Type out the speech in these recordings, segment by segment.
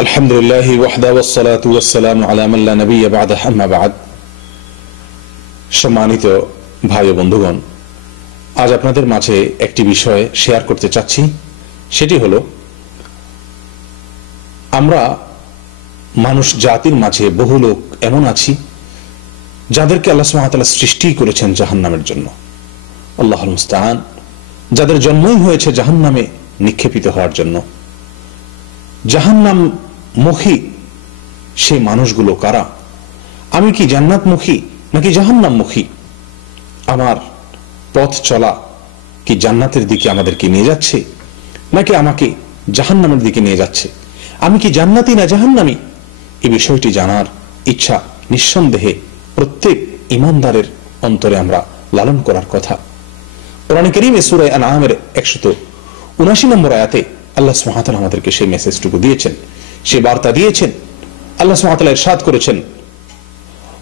আলহামদুলিল্লাহ ওয়াহদা ওয়াসসালাতু ওয়াসসালামু আলা মান লা নাবিয়্যা বা'দা আম্মা বা'দ। সম্মানিত ভাই ও বন্ধুগণ, আজ আপনাদের মাঝে একটি বিষয় শেয়ার করতে চাচ্ছি। সেটি হলো, আমরা মানুষ জাতির মাঝে বহু লোক এমন আছি যাদেরকে আল্লাহ সুবহানাহু ওয়া তাআলা সৃষ্টি করেছেন জাহান্নামের জন্য। আল্লাহুল মুস্তাআন। যাদের জন্মই হয়েছে জাহান্নামে নিক্ষেপিত হওয়ার জন্য। জাহান্নাম মুখী সেই মানুষগুলো কারা? আমি কি জান্নাতমুখী নাকি জাহান্নামমুখী? আমার পথ চলা কি জান্নাতের দিকে আমাদেরকে নিয়ে যাচ্ছে নাকি আমাকে জাহান্নামের দিকে নিয়ে যাচ্ছে? আমি কি জান্নাতি না জাহান্নামী? এই বিষয়টি জানার ইচ্ছা নিঃসন্দেহে প্রত্যেক ঈমানদারের অন্তরে আমরা লালন করার কথা। কোরআন কারীমে সূরা আনআমের 179 নম্বর আয়াতে আল্লাহ সুবহানাহু ওয়া তাআলা আমাদেরকে সেই মেসেজটুকু দিয়েছেন, সেই বার্তা দিয়েছেন। আল্লাহ সুবহানাহু ওয়া তাআলা ইরশাদ করেছেন,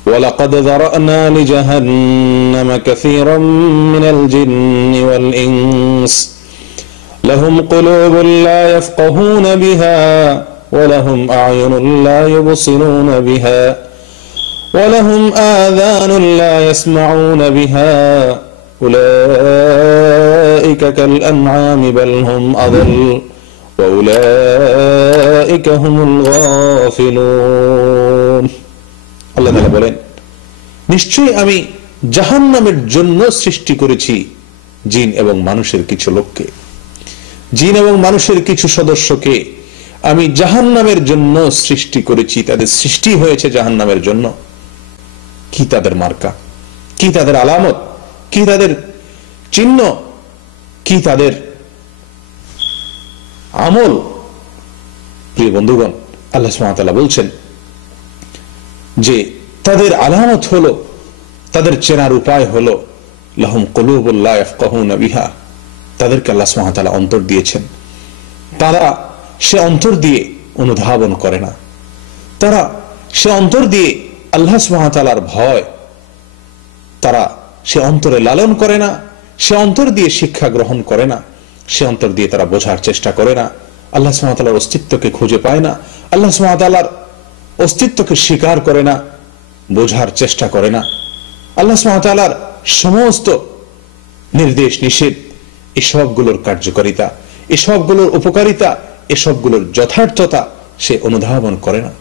ওয়ালাকাদ যারানা লিজাহান্নামা কাসীরাম মিনাল জিন্নি ওয়াল ইনস লাহুম কুলুবুন লা ইয়াফকাহুনা বিহা ওয়া লাহুম আ'য়ুনুন লা ইউবসিরুনা বিহা ওয়া লাহুম আযানুন লা ইয়াসমাউনা বিহা উলাইকা কাল আনআমি বাল হুম আযাল ওয়া উলাইকা হুমুল গাফিলুন। আল্লাহ তাআলা বলেন, নিশ্চয়ই আমি জাহান্নামের জন্য সৃষ্টি করেছি জিন এবং মানুষের কিছু লোককে, জিন এবং মানুষের কিছু সদস্যকে আমি জাহান্নামের জন্য সৃষ্টি করেছি। তাদের সৃষ্টি হয়েছে জাহান্নামের জন্য। কি তাদের মার্কা, কি তাদের আলামত, কি তাদের চিহ্ন, কি তাদের আমল? প্রিয় বন্ধুগণ, আল্লাহ সুবহানাহু ওয়া তাআলা বলছেন যে তাদের আলামত হলো, তাদের চেনার উপায় হলো, লাহুম কুলুবুন লা ইয়াফকাহুনা বিহা। তাদেরকে আল্লাহ সুবহানাহু ওয়া তাআলা অন্তর দিয়েছেন। তারা সে অন্তর দিয়ে অনুধাবন করে না। তারা সে অন্তর দিয়ে আল্লাহ সুবহানাহু ওয়া তাআলার ভয় তারা সে অন্তরে লালন করে না। সে অন্তর দিয়ে শিক্ষা গ্রহণ করে না। সে অন্তর দিয়ে তারা বোঝার চেষ্টা করে না। আল্লাহ সুবহানাহু ওয়া তাআলার অস্তিত্বকে খুঁজে পায় না। আল্লাহ সুবহানাহু ওয়া তাআলার অস্তিত্বকে স্বীকার করে না, বোঝার চেষ্টা করে না। আল্লাহ সুবহানাহু ওয়া তাআলার সমস্ত নির্দেশ নিষেধ, এসবগুলোর কার্যকারিতা, এসবগুলোর উপকারিতা, এসবগুলোর যথার্থতা সে অনুধাবন করে না।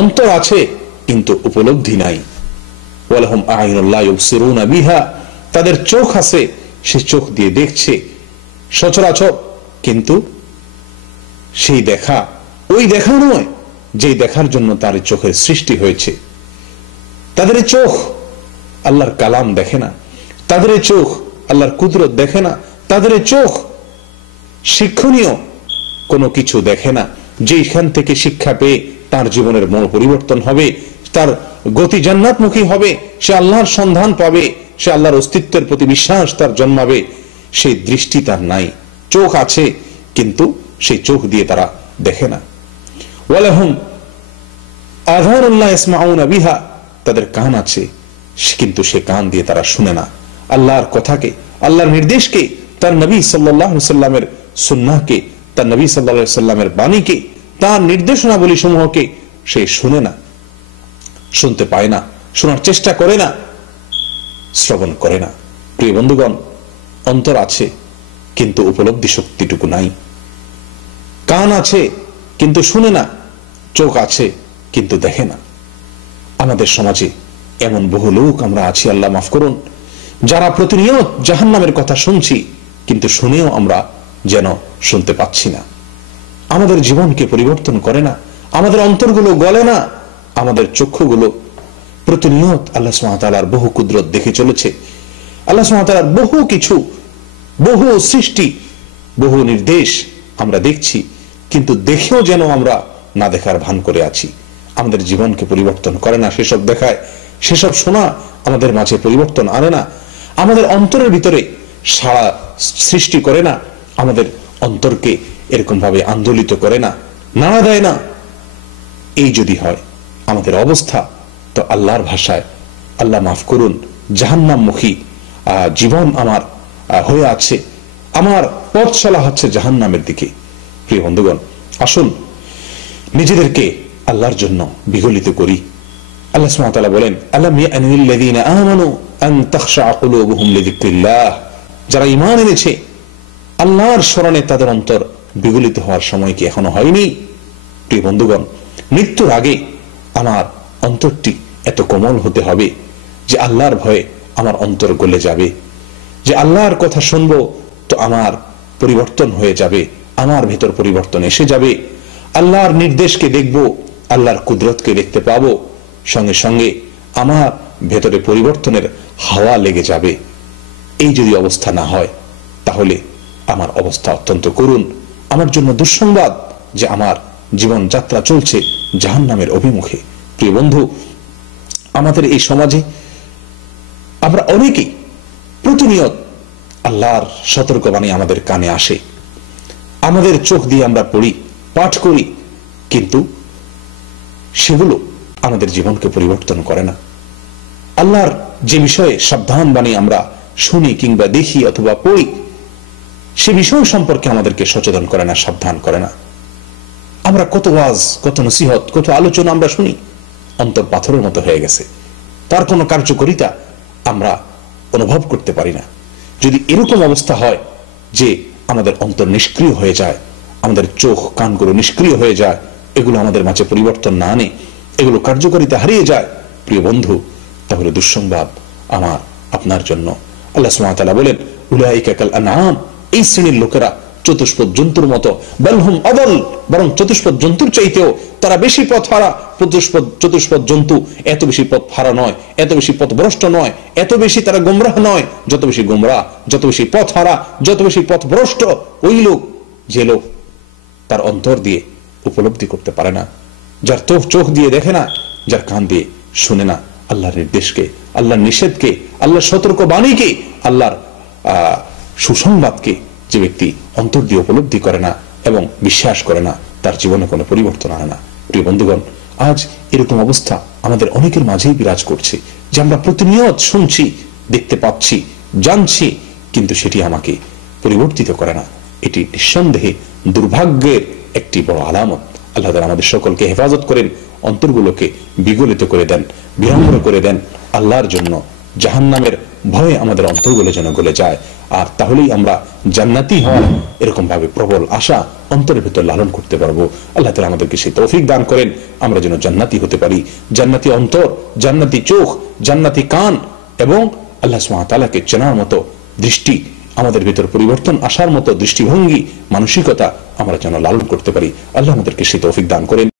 অন্তর আছে কিন্তু উপলব্ধি নাই। ওয়ালাহুম আ'য়ুনুন লা ইউবসিরুনা বিহা। তাদের চোখ আছে, সে চোখ দিয়ে দেখছে সচরাচর, কিন্তু সেই দেখা ওই দেখা নয় যেই দেখার জন্য তার চোখের সৃষ্টি হয়েছে। তাদের চোখ আল্লাহর কালাম দেখে না। তাদের চোখ আল্লাহর কুদরত দেখে না। তাদের চোখ শিক্ষণীয় কোনো কিছু দেখে না, যেখান থেকে শিক্ষা পেয়ে তার জীবনের মন পরিবর্তন হবে, তার গতি জান্নাতমুখী হবে, সে আল্লাহর সন্ধান পাবে, সে আল্লাহর অস্তিত্বের প্রতি বিশ্বাস তার জন্মাবে। সেই দৃষ্টি তার নাই। চোখ আছে কিন্তু সেই চোখ দিয়ে তারা দেখে না। ওয়ালাহুম আযানুন লা ইয়াসমাউনা বিহা। তাদের কান আছে কিন্তু সে কান দিয়ে তারা শুনে না। আল্লাহর কথাকে, আল্লাহর নির্দেশকে, তার নবী সাল্লাল্লাহু আলাইহি সাল্লামের সুন্নাহকে, তার নবী সাল্লাল্লাহু আলাইহি সাল্লামের বাণীকে, তার নির্দেশনাবলী সমূহকে সে শুনে না, শুনতে পায় না, শোনার চেষ্টা করে না, শ্রবণ করে না। প্রিয় বন্ধুগণ, অন্তর আছে কিন্তু উপলব্ধি শক্তিটুকু নাই। কান আছে কিন্তু শুনে না, চোখ আছে কিন্তু দেখে না। আমাদের সমাজে এমন বহু লোক আমরা আছি, আল্লাহ মাফ করুন, যারা প্রতিনিয়ত জাহান্নামের কথা শুনছি কিন্তু শুনেও আমরা যেন শুনতে পাচ্ছি না। আমাদের জীবনকে পরিবর্তন করে না, আমাদের অন্তরগুলো গলে না, আমাদের চক্ষুগুলো প্রতিনিয়ত আল্লাহ সুবহানাহু ওয়া তাআলার বহু কুদরত দেখে চলেছে। আল্লাহ সুবহানাহু ওয়া তাআলার বহু কিছু, বহু সৃষ্টি, বহু নির্দেশ আমরা দেখছি, কিন্তু দেখেও যেন আমরা না দেখার ভান করে আছি। আমাদের জীবনকে পরিবর্তন করে না সেসব দেখায়, সেসব শোনা আমাদের মাঝে পরিবর্তন আনে না, আমাদের অন্তরের ভিতরে সাড়া সৃষ্টি করে না, আমাদের অন্তরকে এরকম ভাবে আন্দোলিত করে না, নাড়া দেয় না। এই যদি হয় আমাদের অবস্থা, তো আল্লাহর ভাষায়, আল্লাহ মাফ করুন, জাহান্নামমুখী জীবন আমার হয়ে আছে, আমার পথ চলা হচ্ছে জাহান্নামের দিকে। প্রিয় বন্ধুগণ, আসুন নিজেদেরকে আল্লাহর জন্য বিগলিত করি। আল্লাহ সুবহানাহু ওয়া তাআলা বলেন, আলাম ইয়ানিল লাযীনা আমানু আন তাখশা কুলুবুহুম লিযিকরিল্লাহ, যারা ঈমান এনেছে আল্লাহর স্মরণে তাদের অন্তর বিগলিত হওয়ার সময় কি এখনো হয়নি? প্রিয় বন্ধুগণ, মৃত্যুর আগে আমার অন্তরটি এত কোমল হতে হবে যে আল্লাহর ভয়ে আমার অন্তর গলে যাবে, যে আল্লাহর কথা শুনবো তো আমার পরিবর্তন হয়ে যাবে, আমার ভেতর পরিবর্তন এসে যাবে, আল্লাহর নির্দেশকে দেখব, আল্লাহর কুদরতকে দেখতে পাবো, সঙ্গে সঙ্গে আমার ভেতরে পরিবর্তনের হাওয়া লেগে যাবে। এই যদি অবস্থা না হয় তাহলে আমার অবস্থা অত্যন্ত করুণ, আমার জন্য দুঃসংবাদ যে আমার জীবন যাত্রা চলছে জাহান্নামের অভিমুখে। প্রিয় বন্ধু, আমাদের এই সমাজে আমরা অনেকেই প্রতিনিয়ত আল্লাহর সতর্কবাণী আমাদের কানে আসে, আমাদের চোখ দিয়ে আমরা পড়ি, পাঠ করি, কিন্তু সেগুলো আমাদের জীবনকে পরিবর্তন করে না। আল্লাহর যে বিষয়ে সাবধান বাণী আমরা শুনি কিংবা দেখি অথবা পড়ি, সে বিষয় সম্পর্কে আমাদেরকে সচেতন করে না, সাবধান করে না। আমরা কত ওয়াজ, কত নসিহত, কত আলোচনা আমরা শুনি, অন্তর পাথরের মতো হয়ে গেছে, তার কোনো কার্যকারিতা আমরা অনুভব করতে পারি না। যদি এরকম অবস্থা হয় যে আমাদের অন্তর নিষ্ক্রিয় হয়ে যায়, আমাদের চোখ কানগুলো নিষ্ক্রিয় হয়ে যায়, এগুলো আমাদের মাঝে পরিবর্তন না আনে, এগুলো কার্যকারিতা হারিয়ে যায়, প্রিয় বন্ধু, তাহলে দুঃসংবাদ আমার আপনার জন্য। আল্লাহ সুবহানাহু ওয়া তাআলা বলেন, উলাইকা কাল আনআম, এই শ্রেণীর লোকেরা চতুষ্পদ জন্তুর মতো, বালহুম আদাল, বরং চতুষ্পদ জন্তুর চাইতেও তারা বেশি পথ হারা। চতুষ্পদ জন্তু এত বেশি পথ হারা নয়, এত বেশি পথভ্রষ্ট নয়, এত বেশি তারা গোমরাহ নয়, যত বেশি গোমরাহ, যত বেশি পথ হারা, যত বেশি পথভ্রষ্ট ওই লোক, যে লোক তার অন্তর দিয়ে উপলব্ধি করতে পারে না, যার চোখ দিয়ে দেখে না, যার কান দিয়ে শুনে না আল্লাহর নির্দেশকে, আল্লাহর নিষেধকে, আল্লাহর সতর্ক বাণীকে, আল্লাহর সুসংবাদকে যে ব্যক্তি অন্তর দিয়ে উপলব্ধি করে না এবং বিশ্বাস করে না, তার জীবনে কোনো পরিবর্তন আনে না। প্রিয় বন্ধুগণ, আজ এরকম অবস্থা আমাদের অনেকের মাঝেই বিরাজ করছে যে আমরা প্রতিনিয়ত শুনছি, দেখতে পাচ্ছি, জানছি, কিন্তু সেটি আমাকে পরিবর্তিত করে না। এটি নিঃসন্দেহে দুর্ভাগ্যের একটি বড় আলামত। আল্লাহ তাআলা আমাদের সকলকে হেফাজত করেন, অন্তরগুলোকে বিগলিত করে দেন, বিড়ম্বনা করে দেন আল্লাহর জন্য। জাহান্নামের ভয়ে আমাদের অন্তরগুলো যেন গলে যায়, আর তাহলেই আমরা জান্নাতি হওয়ার এরকম ভাবে প্রবল আশা অন্তরের ভিতর লালন করতে পারবো। আল্লাহ তাআলা আমাদেরকে সেই তৌফিক দান করেন, আমরা যেন জান্নাতি হতে পারি। জান্নাতি অন্তর, জান্নাতি চোখ, জান্নাতি কান এবং আল্লাহ সুবহানাহু ওয়া তাআলাকে চেনার মতো দৃষ্টি, আমাদের ভিতর পরিবর্তন আসার মতো দৃষ্টিভঙ্গি, মানসিকতা আমরা যেন লালন করতে পারি। আল্লাহ আমাদেরকে সেই তৌফিক দান করেন।